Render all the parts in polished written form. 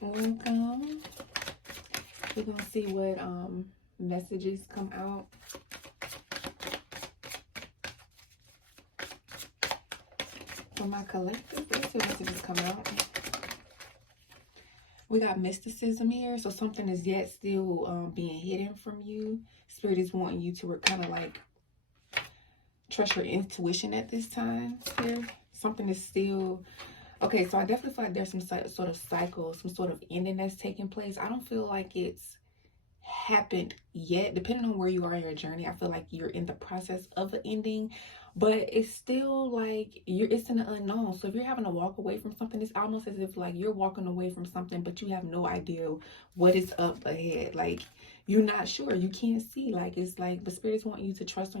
Welcome. We're going to see what messages come out. For my collective, let's see what messages come out. We got mysticism here, so something is yet still being hidden from you. Spirit is wanting you to kind of like trust your intuition at this time here. Something is still... Okay, so I definitely feel like there's some sort of cycle, some sort of ending that's taking place. I don't feel like it's happened yet. Depending on where you are in your journey, I feel like you're in the process of an ending, but it's still like it's in the unknown. So if you're having to walk away from something, it's almost as if like you're walking away from something, but you have no idea what is up ahead. Like you're not sure, you can't see. Like it's like the spirits want you to trust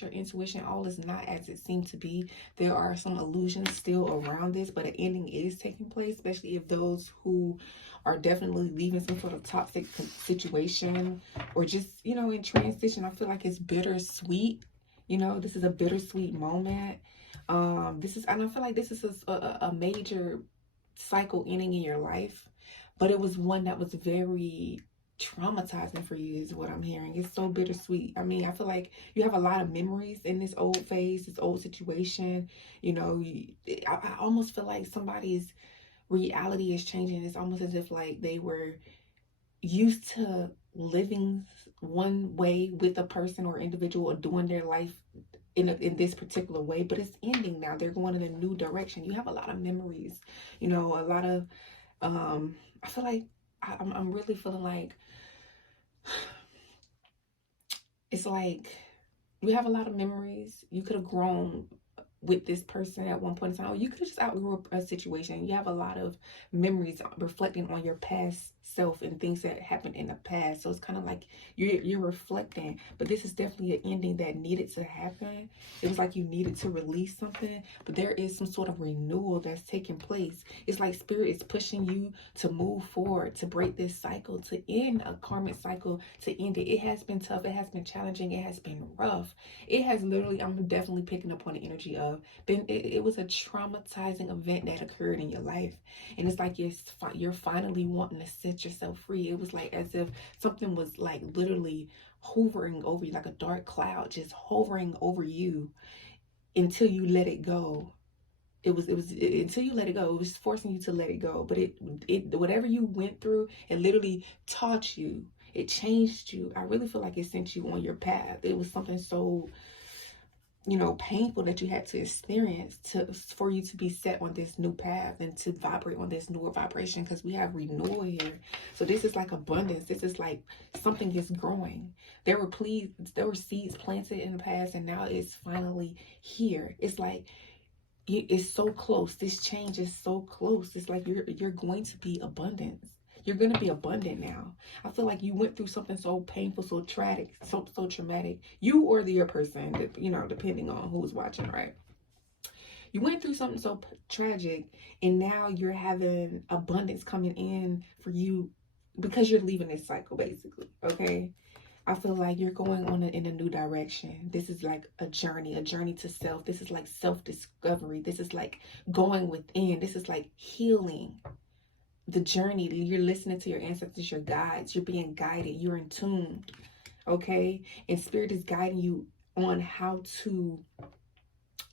your intuition. All is not as it seemed to be. There are some illusions still around this, but an ending is taking place, especially if those who are definitely leaving some sort of toxic situation or just, you know, in transition. I feel like it's bittersweet. You know, this is a bittersweet moment. And I feel like this is a major cycle ending in your life, but it was one that was very traumatizing for you is what I'm hearing. It's so bittersweet. I mean, I feel like you have a lot of memories in this old phase, this old situation. You know, I almost feel like somebody's reality is changing. It's almost as if like they were used to living one way with a person or individual or doing their life in this particular way, but it's ending now. They're going in a new direction. You have a lot of memories, you know, a lot of I feel like I'm really feeling like it's like you have a lot of memories. You could have grown with this person at one point in time. You could have just outgrew a situation. You have a lot of memories reflecting on your past self and things that happened in the past. So it's kind of like you're reflecting, but this is definitely an ending that needed to happen. It was like you needed to release something, but there is some sort of renewal that's taking place. It's like spirit is pushing you to move forward, to break this cycle, to end a karmic cycle, to end it. It has been tough. It has been challenging. It has been rough. It has literally, I'm definitely picking up on the energy of, it was a traumatizing event that occurred in your life, and it's like you're finally wanting to set yourself free. It was like as if something was like literally hovering over you, like a dark cloud just hovering over you until you let it go. It was until you let it go. It was forcing you to let it go, but it whatever you went through, it literally taught you. It changed you. I really feel like it sent you on your path. It was something so, you know, painful that you had to experience for you to be set on this new path and to vibrate on this newer vibration, because we have renewal here. So this is like abundance. This is like something is growing. There were seeds planted in the past, and now it's finally here. It's like it's so close. This change is so close. It's like you're going to be abundance. You're going to be abundant now. I feel like you went through something so painful, so tragic, so traumatic. You or the other person, you know, depending on who's watching, right? You went through something so tragic, and now you're having abundance coming in for you because you're leaving this cycle, basically, okay? I feel like you're going on in a new direction. This is like a journey to self. This is like self-discovery. This is like going within. This is like healing. The journey, you're listening to your ancestors, your guides, you're being guided, you're in tune, okay? And spirit is guiding you on how to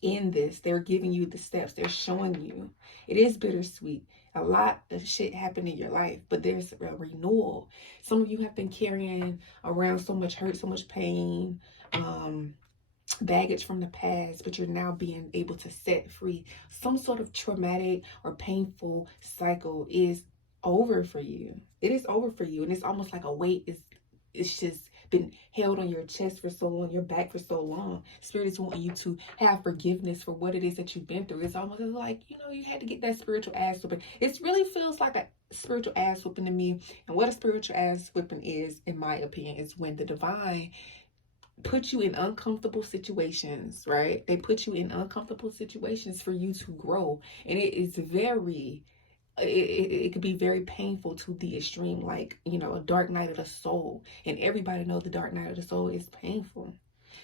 end this. They're giving you the steps. They're showing you. It is bittersweet. A lot of shit happened in your life, but there's a renewal. Some of you have been carrying around so much hurt, so much pain, baggage from the past, but you're now being able to set free. Some sort of traumatic or painful cycle is over for you. It is over for you, and it's almost like a weight it's just been held on your chest for so long, your back for so long. Spirit is wanting you to have forgiveness for what it is that you've been through. It's almost like, you know, you had to get that spiritual ass whooping. It really feels like a spiritual ass whooping to me. And what a spiritual ass whooping is, in my opinion, is when the divine put you in uncomfortable situations, right? They put you in uncomfortable situations for you to grow. And it is it could be very painful to the extreme, like, you know, a dark night of the soul. And everybody knows the dark night of the soul is painful.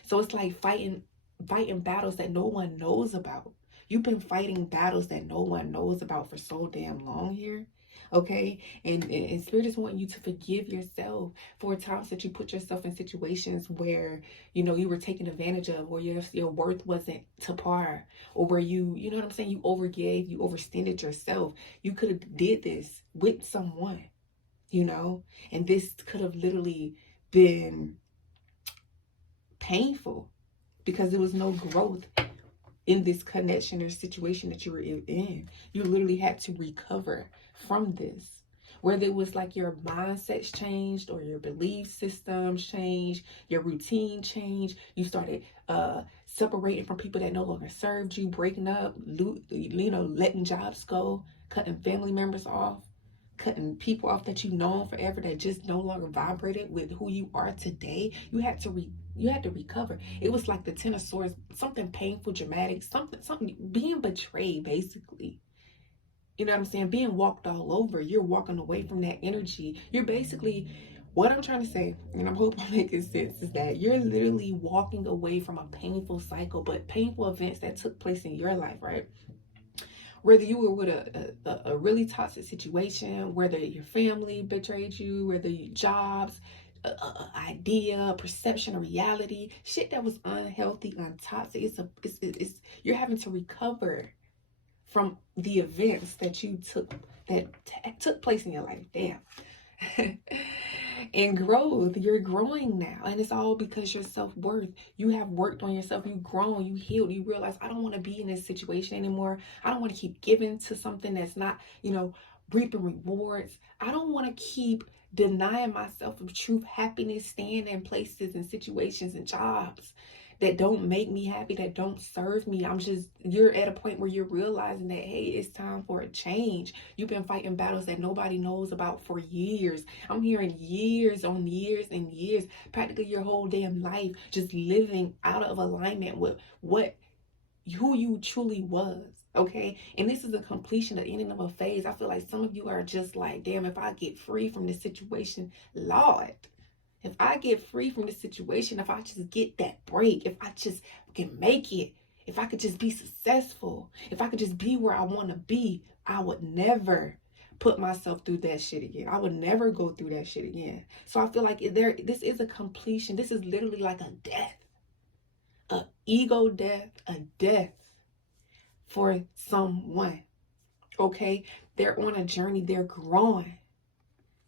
So it's like fighting battles that no one knows about. You've been fighting battles that no one knows about for so damn long here. Okay, and Spirit is wanting you to forgive yourself for times that you put yourself in situations where, you know, you were taken advantage of, or your worth wasn't to par, or where you know what I'm saying, you overgave, you overextended yourself. You could have did this with someone, you know, and this could have literally been painful because there was no growth in this connection or situation that you were in. You literally had to recover from this. Whether it was like your mindsets changed or your belief systems changed, your routine changed, you started separating from people that no longer served you, breaking up, you know, letting jobs go, cutting family members off, cutting people off that you've known forever that just no longer vibrated with who you are today. You had to recover. It was like the Ten of Swords, something painful, dramatic, something being betrayed, basically. You know what I'm saying? Being walked all over. You're walking away from that energy. You're basically, what I'm trying to say, and I hope I'm making sense, is that you're literally walking away from a painful cycle, but painful events that took place in your life, right? Whether you were with a really toxic situation, whether your family betrayed you, whether your jobs, idea, perception, or reality, shit that was unhealthy, untoxic. It's you're having to recover from the events that you took place in your life. Damn. And growth, you're growing now, and it's all because your self-worth. You have worked on yourself, you've grown, you healed, you realize, I don't want to be in this situation anymore. I don't want to keep giving to something that's not, you know, reaping rewards. I don't want to keep denying myself of truth, happiness, staying in places and situations and jobs that don't make me happy, that don't serve me. You're at a point where you're realizing that, hey, it's time for a change. You've been fighting battles that nobody knows about for years. I'm hearing years on years and years, practically your whole damn life, just living out of alignment with who you truly was. Okay, and this is a completion, the ending of a phase. I feel like some of you are just like, damn, if I get free from this situation, Lord, if I get free from this situation, if I just get that break, if I just can make it, if I could just be successful, if I could just be where I want to be, I would never put myself through that shit again. I would never go through that shit again. So I feel like this is a completion. This is literally like a death, a ego death, a death for someone. Okay, they're on a journey. They're growing,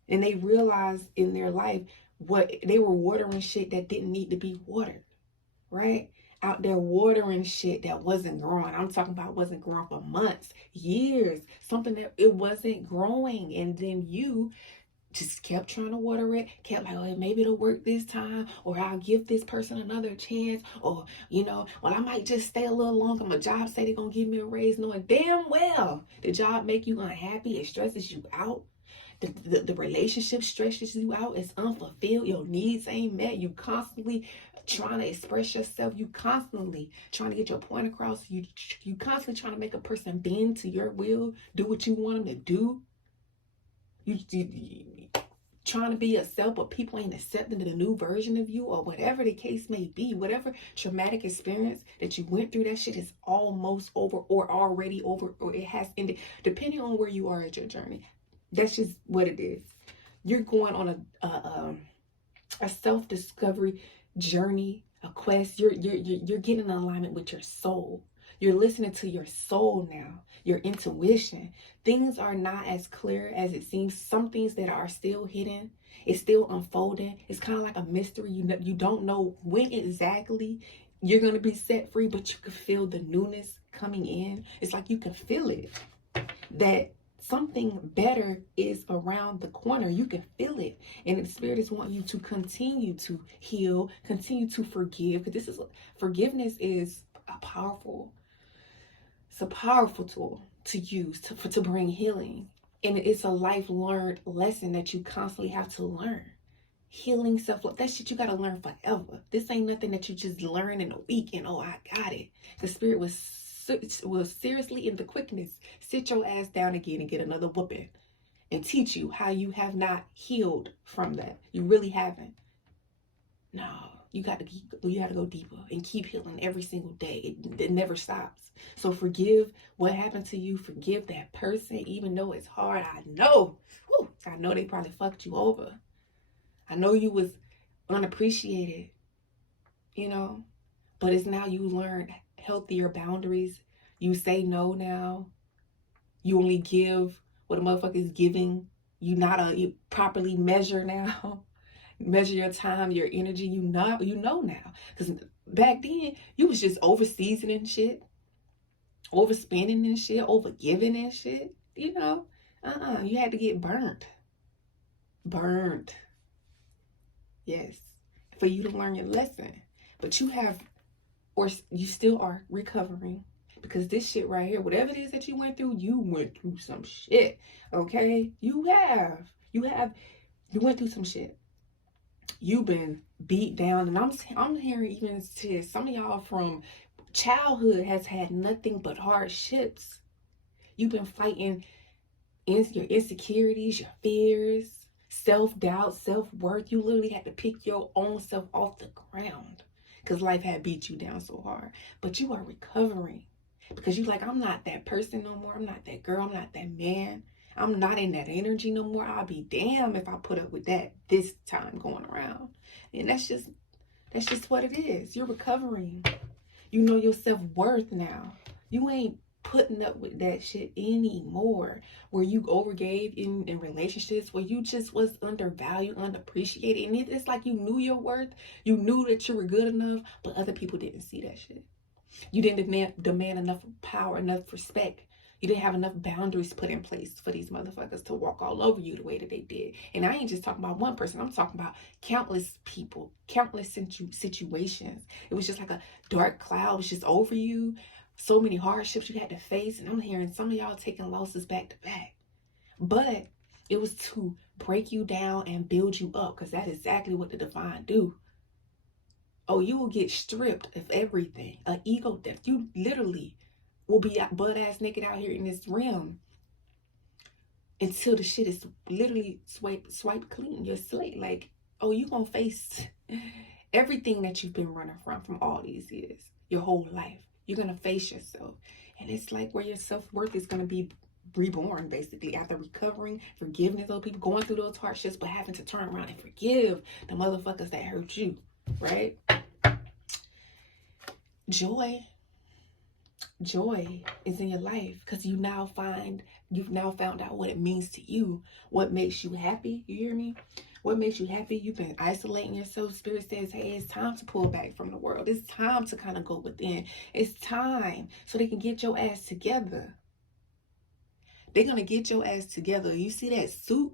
and they realize in their life what they were watering shit that didn't need to be watered, right? Out there watering shit that wasn't growing. I'm talking about wasn't growing for months, years, something that it wasn't growing. And then you just kept trying to water it, kept like, oh, maybe it'll work this time, or I'll give this person another chance, or, you know, well, I might just stay a little longer. My job say they're gonna give me a raise, knowing damn well the job make you unhappy, it stresses you out. The relationship stretches you out. It's unfulfilled. Your needs ain't met. You constantly trying to express yourself. You constantly trying to get your point across. You constantly trying to make a person bend to your will, do what you want them to do. You trying to be yourself, but people ain't accepting the new version of you, or whatever the case may be. Whatever traumatic experience that you went through, that shit is almost over, or already over, or it has ended, depending on where you are at your journey. That's just what it is. You're going on a self-discovery journey, a quest. You're getting in alignment with your soul. You're listening to your soul now, your intuition. Things are not as clear as it seems. Some things that are still hidden, it's still unfolding. It's kind of like a mystery. You don't know when exactly you're going to be set free, but you can feel the newness coming in. It's like you can feel it, that something better is around the corner. You can feel it. And the Spirit is wanting you to continue to heal, continue to forgive. Because forgiveness is a powerful tool to use to bring healing. And it's a life learned lesson that you constantly have to learn. Healing, self-love, that shit you got to learn forever. This ain't nothing that you just learn in a week and, oh, I got it. The Spirit will seriously, in the quickness, sit your ass down again and get another whooping and teach you how you have not healed from that. You really haven't. No, You got to go deeper and keep healing every single day. It never stops. So forgive what happened to you. Forgive that person, even though it's hard. I know. Whew, I know they probably fucked you over. I know you was unappreciated, you know, but it's now you learn healthier boundaries. You say no now. You only give what a motherfucker is giving. You properly measure now. Measure your time, your energy. You know now. Because back then, you was just over seasoning shit, overspending and shit, over giving and shit. You know, you had to get burnt. Burned. Yes. For you to learn your lesson. But you have, or you still are recovering. Because this shit right here, whatever it is that you went through some shit. Okay? You went through some shit. You've been beat down, and I'm hearing even to some of y'all from childhood has had nothing but hardships. You've been fighting your insecurities, your fears, self-doubt, self-worth. You literally had to pick your own self off the ground because life had beat you down so hard. But you are recovering because you're like, I'm not that person no more. I'm not that girl. I'm not that man. I'm not in that energy no more. I'll be damned if I put up with that this time going around. And that's just what it is. You're recovering. You know your self-worth now. You ain't putting up with that shit anymore. Where you overgave in relationships, where you just was undervalued, unappreciated. And it's like you knew your worth. You knew that you were good enough, but other people didn't see that shit. You didn't demand enough power, enough respect. You didn't have enough boundaries put in place for these motherfuckers to walk all over you the way that they did. And I ain't just talking about one person. I'm talking about countless people, countless situations. It was just like a dark cloud was just over you. So many hardships you had to face. And I'm hearing some of y'all taking losses back to back. But it was to break you down and build you up, because that's exactly what the divine do. Oh, you will get stripped of everything. An ego death. You literally will be butt ass naked out here in this realm until the shit is literally swipe clean your slate. Like, oh, you gonna face everything that you've been running from all these years, your whole life. You're gonna face yourself, and it's like where your self-worth is gonna be reborn, basically, after recovering, forgiveness of people, going through those hardships, but having to turn around and forgive the motherfuckers that hurt you, right? Joy is in your life because you've now found out what it means to you, what makes you happy. You hear me? What makes you happy? You've been isolating yourself. Spirit says, hey, it's time to pull back from the world. It's time to kind of go within. It's time so they can get your ass together. They're going to get your ass together. You see that suit?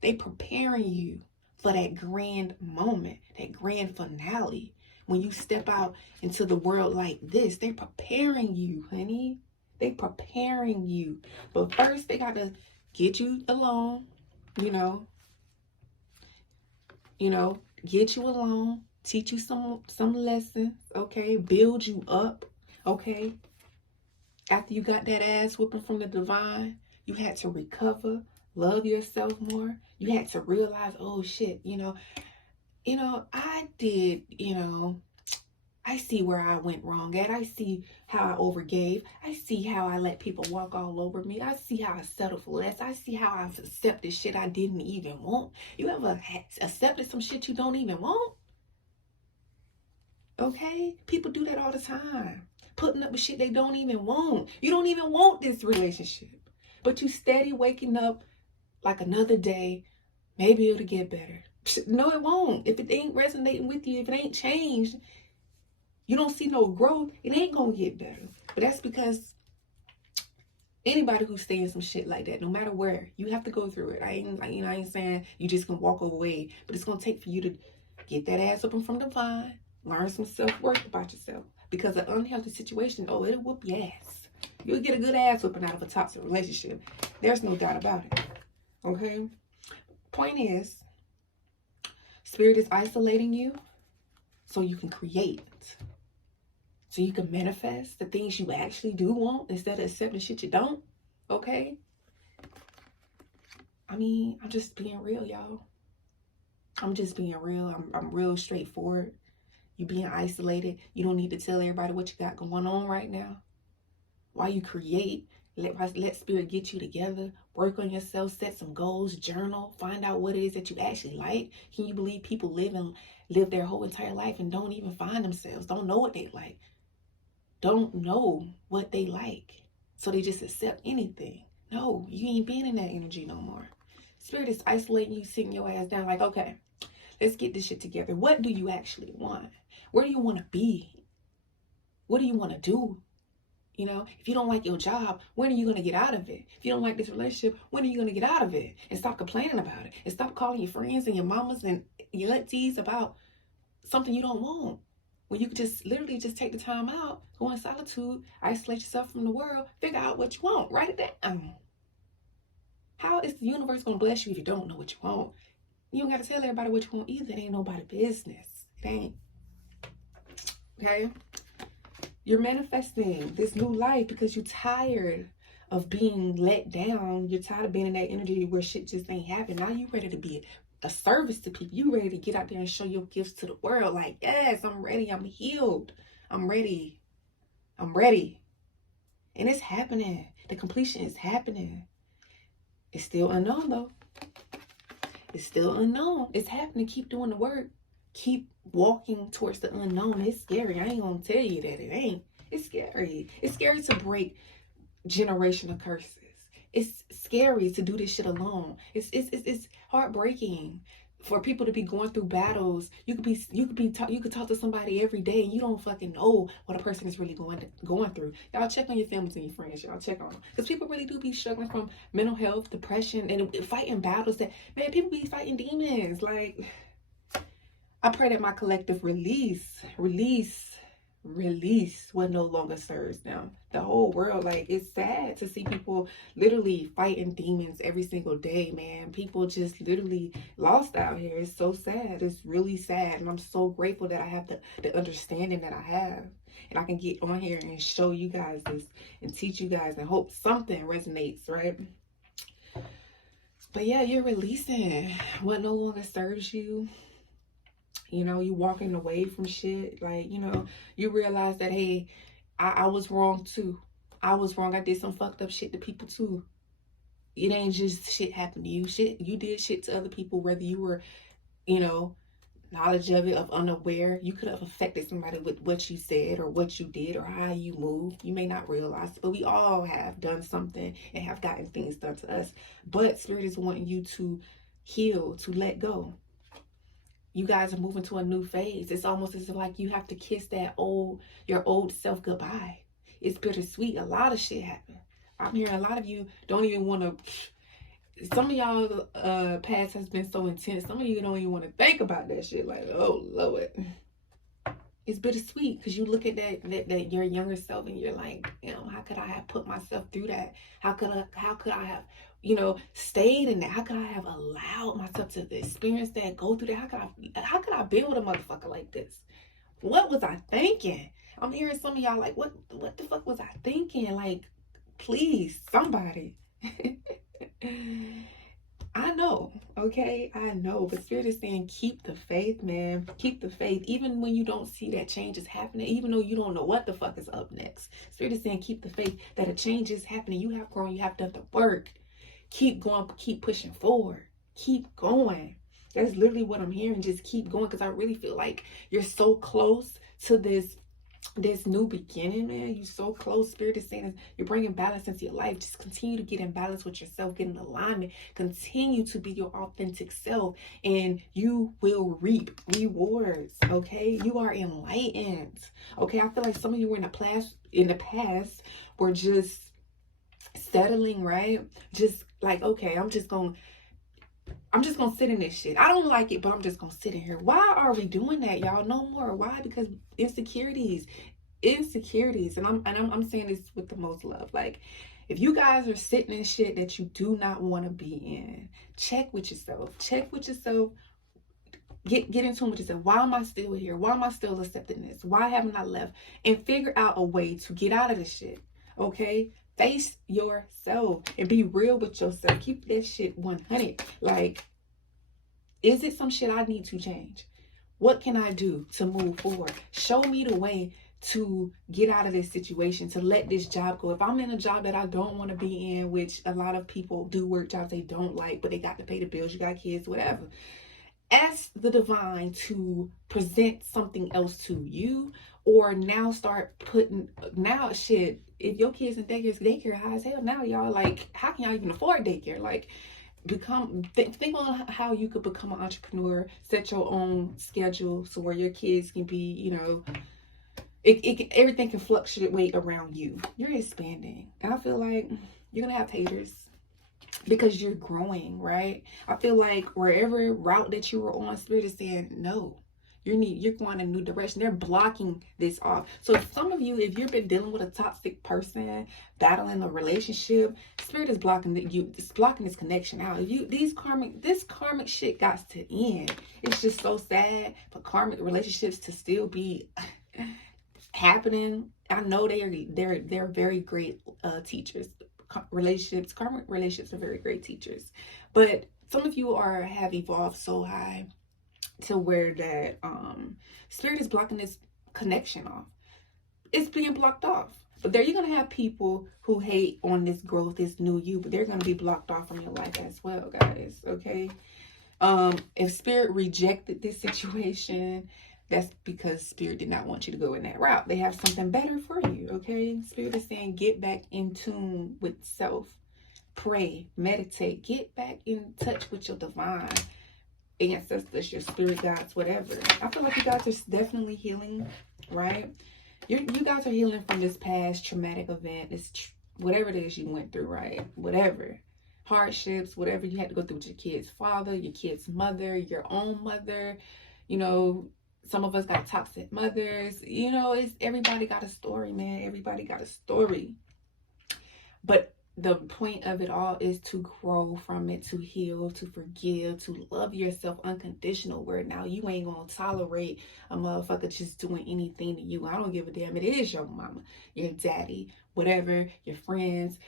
They preparing you for that grand moment, that grand finale. When you step out into the world like this, they're preparing you, honey. They preparing you. But first, they got to get you alone, get you alone, teach you some lessons, okay? Build you up, okay? After you got that ass whooping from the divine, you had to recover, love yourself more. You had to realize, oh shit, I did, I see where I went wrong at. I see how I overgave. I see how I let people walk all over me. I see how I settled for less. I see how I've accepted shit I didn't even want. You ever accepted some shit you don't even want? Okay? People do that all the time. Putting up with shit they don't even want. You don't even want this relationship. But you steady waking up like another day. Maybe it'll get better. No, it won't. If it ain't resonating with you, if it ain't changed, you don't see no growth, it ain't gonna get better. But that's because anybody who's staying some shit like that, no matter where, you have to go through it. I ain't saying you just gonna walk away, but it's gonna take for you to get that ass up from the divine, learn some self-worth about yourself. Because an unhealthy situation, it'll whoop your ass. You'll get a good ass whooping out of a toxic relationship. There's no doubt about it. Okay? Point is, Spirit is isolating you so you can create. So you can manifest the things you actually do want instead of accepting shit you don't. Okay? I'm just being real, y'all. I'm just being real. I'm real straightforward. You being isolated. You don't need to tell everybody what you got going on right now. While you create, let spirit get you together. Work on yourself. Set some goals. Journal. Find out what it is that you actually like. Can you believe people live their whole entire life and don't even find themselves? Don't know what they like. Don't know what they like. So they just accept anything. No, you ain't being in that energy no more. Spirit is isolating you, sitting your ass down like, okay, let's get this shit together. What do you actually want? Where do you want to be? What do you want to do? You know, if you don't like your job, when are you going to get out of it? If you don't like this relationship, when are you going to get out of it? And stop complaining about it. And stop calling your friends and your mamas and your aunties about something you don't want. When you could just literally just take the time out, go in solitude, isolate yourself from the world, figure out what you want, write it down. How is the universe going to bless you if you don't know what you want? You don't got to tell everybody what you want either. It ain't nobody's business. It ain't. Okay? You're manifesting this new life because you're tired of being let down. You're tired of being in that energy where shit just ain't happening. Now you're ready to be a service to people. You ready to get out there and show your gifts to the world. Like, yes, I'm ready. I'm healed. I'm ready. I'm ready. And it's happening. The completion is happening. It's still unknown though. It's still unknown. It's happening. Keep doing the work. Keep walking towards the unknown. It's scary. I ain't gonna tell you that it ain't. It's scary. It's scary to break generational curses. It's scary to do this shit alone. It's heartbreaking for people to be going through battles. You could talk to somebody every day and you don't fucking know what a person is really going through. Y'all check on your families and your friends. Y'all check on them, because people really do be struggling from mental health, depression, and fighting battles that, man, people be fighting demons. Like, I pray that my collective release what no longer serves them. The whole world, like, it's sad to see people literally fighting demons every single day, man. People just literally lost out here. It's so sad. It's really sad. And I'm so grateful that I have the understanding that I have. And I can get on here and show you guys this and teach you guys and hope something resonates, right? But yeah, you're releasing what no longer serves you. You know, you walking away from shit. Like, you know, you realize that, hey, I was wrong too. I was wrong. I did some fucked up shit to people too. It ain't just shit happened to you. You did shit to other people, whether you were, you know, knowledge of it, of unaware. You could have affected somebody with what you said or what you did or how you moved. You may not realize it, but we all have done something and have gotten things done to us. But Spirit is wanting you to heal, to let go. You guys are moving to a new phase. It's almost as if like you have to kiss your old self goodbye. It's bittersweet. A lot of shit happened. I'm hearing a lot of you don't even want to. Some of y'all past has been so intense. Some of you don't even want to think about that shit. Like, oh Lord. It's bittersweet because you look at that your younger self and you're like, you know, how could I have put myself through that? How could I have, you know, stayed in that? How could I have allowed myself to experience that, go through that? How could I build a motherfucker like this? What was I thinking? I'm hearing some of y'all like, what the fuck was I thinking? Like, please, somebody. I know, okay? I know, but Spirit is saying keep the faith, man. Keep the faith, even when you don't see that change is happening, even though you don't know what the fuck is up next. Spirit is saying keep the faith that a change is happening. You have grown, you have done the work. Keep going, keep pushing forward. Keep going. That's literally what I'm hearing. Just keep going, because I really feel like you're so close to this new beginning, man. You're so close. Spirit is saying you're bringing balance into your life. Just continue to get in balance with yourself, get in alignment, continue to be your authentic self, and you will reap rewards. Okay, you are enlightened. Okay, I feel like some of you were in the past were just settling, right? Just like, okay, I'm just gonna sit in this shit. I don't like it, but I'm just gonna sit in here. Why are we doing that, y'all? No more. Why? Because insecurities. And I'm saying this with the most love. Like, if you guys are sitting in shit that you do not want to be in, check with yourself. Get in tune with yourself. Why am I still here? Why am I still accepting this? Why haven't I left? And figure out a way to get out of this shit. Okay? Face yourself and be real with yourself. Keep that shit 100. Like, Is it some shit I need to change? What can I do to move forward? Show me the way to get out of this situation, to let this job go. If I'm in a job that I don't want to be in, which a lot of people do work jobs they don't like, but they got to pay the bills, you got kids, whatever. Ask the divine to present something else to you, or now start putting, now shit, if your kids in daycare high as hell now, y'all, like, how can y'all even afford daycare? Like, think on how you could become an entrepreneur, set your own schedule so where your kids can be, you know, everything can fluctuate around you. You're expanding, and I feel like you're gonna have haters because you're growing, right? I feel like wherever route that you were on, Spirit is saying no. You're going a new direction. They're blocking this off. So some of you, if you've been dealing with a toxic person, battling a relationship, Spirit is blocking it's blocking this connection out. This karmic shit got to end. It's just so sad for karmic relationships to still be happening. I know they're very great teachers. Karmic relationships are very great teachers, but some of you have evolved so high to where that Spirit is blocking this connection off. It's being blocked off. But there you're gonna have people who hate on this growth, this new you, but they're gonna be blocked off from your life as well, guys. Okay. If Spirit rejected this situation, that's because Spirit did not want you to go in that route. They have something better for you, okay? Spirit is saying get back in tune with self. Pray, meditate, get back in touch with your divine ancestors, your spirit guides, whatever. I feel like you guys are definitely healing, right? You guys are healing from this past traumatic event, whatever it is you went through, right? Whatever. Hardships, whatever you had to go through with your kid's father, your kid's mother, your own mother. You know, some of us got toxic mothers. You know, everybody got a story, man. Everybody got a story. But the point of it all is to grow from it, to heal, to forgive, to love yourself unconditional. Where now you ain't gonna tolerate a motherfucker just doing anything to you. I don't give a damn. It is your mama, your daddy, whatever, your friends.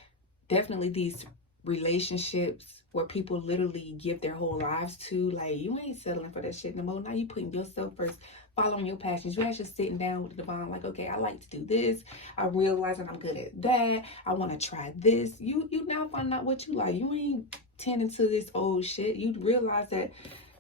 Definitely these relationships where people literally give their whole lives to, like, you ain't settling for that shit no more. Now you putting yourself first, following your passions. You actually sitting down with the divine, like, okay, I like to do this. I realize that I'm good at that. I want to try this. You now find out what you like. You ain't tending to this old shit. You realize that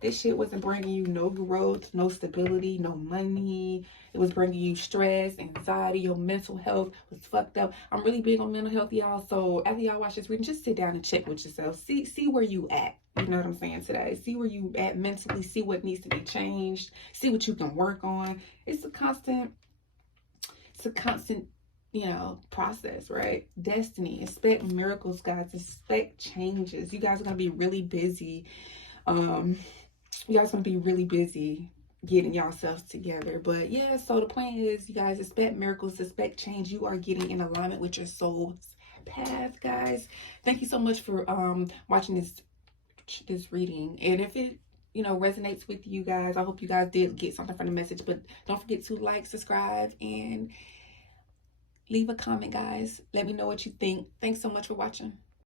this shit wasn't bringing you no growth, no stability, no money. It was bringing you stress, anxiety. Your mental health was fucked up. I'm really big on mental health, y'all. So after y'all watch this reading, just sit down and check with yourself. See where you at. You know what I'm saying today? See where you at mentally. See what needs to be changed. See what you can work on. It's a constant, you know, process, right? Destiny. Expect miracles, guys. Expect changes. You guys are going to be really busy. You guys going to be really busy getting yourselves together. But yeah, so the point is, you guys, expect miracles, expect change. You are getting in alignment with your soul's path, guys. Thank you so much for watching this reading. And if it, you know, resonates with you guys, I hope you guys did get something from the message. But don't forget to like, subscribe, and leave a comment, guys. Let me know what you think. Thanks so much for watching.